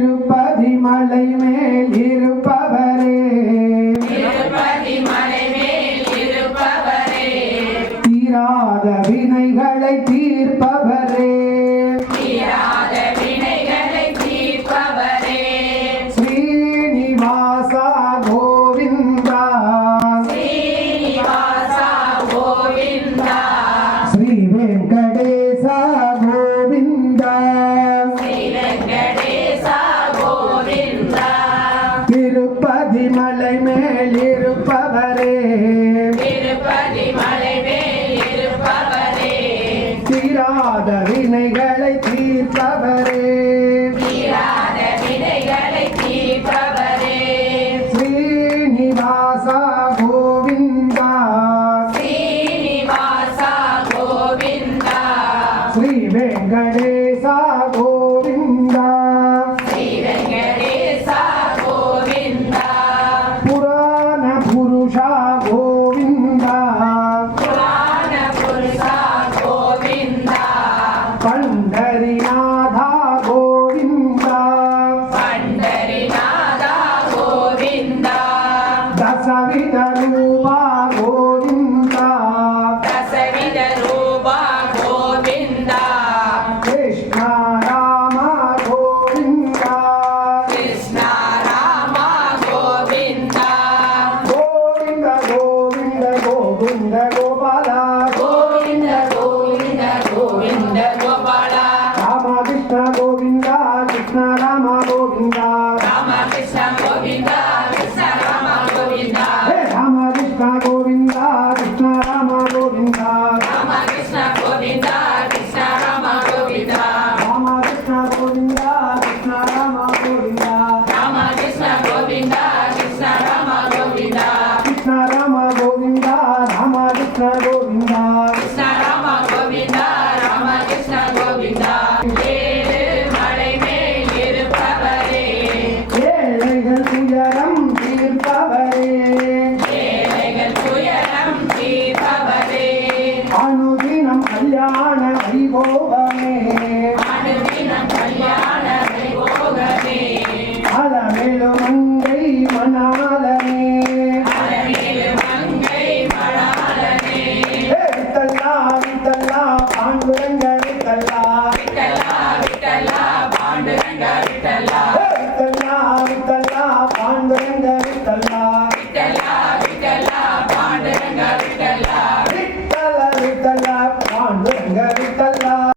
திருப்பதி மலை மேல் இருப்பவரே தீராத வினைகளை தீர்ப்பவரே ஸ்ரீனிவாசா கோவிந்தா ஸ்ரீ வெங்கடேசா கோவிந்தா திருப்பதி மலை மேல் இருப்பவரே தீராத வினைகளை தீர்ப்பவரே ஸ்ரீனிவாசா கோவிந்தா ஸ்ரீ வெங்கடேசா கோவிந்தா புராண புருஷா கோவிந்தா பண்டரிநாதா கோவிந்தா தசவித ரூபா Govinda Krishna Rama Govinda Govind Govind Govind Gopala Ramakrishna Govinda Krishna Rama Govinda Krishna Govinda, Krishna Rama Govinda, ஹே Ramakrishna Govinda Krishna Rama Govinda Rama Krishna Govinda, Krishna Rama Govinda, Ramakrishna Govinda Krishna Rama Govinda Rama Krishna Govinda, Krishna Rama Govinda, Krishna Rama Govinda Ramakrishna Govinda Krishna Rama Govinda, Rama Krishna Govinda. மலை மேல் இருப்பவரே, ஏழைகள் துயரம் தீர்ப்பவரே ஏழைகள் துயரம் தீர்ப்பவரே, அனுதினம் கல்யாண வைபோகமே அனுதினம் கல்யாண வைபோகமே, அலமேலு மங்கை மணாலனே அலமேலு மங்கை மணாளனே, வித்தல்லா வித்தல்லா பாண்டுரங்க வித்தல்லா விட்டலா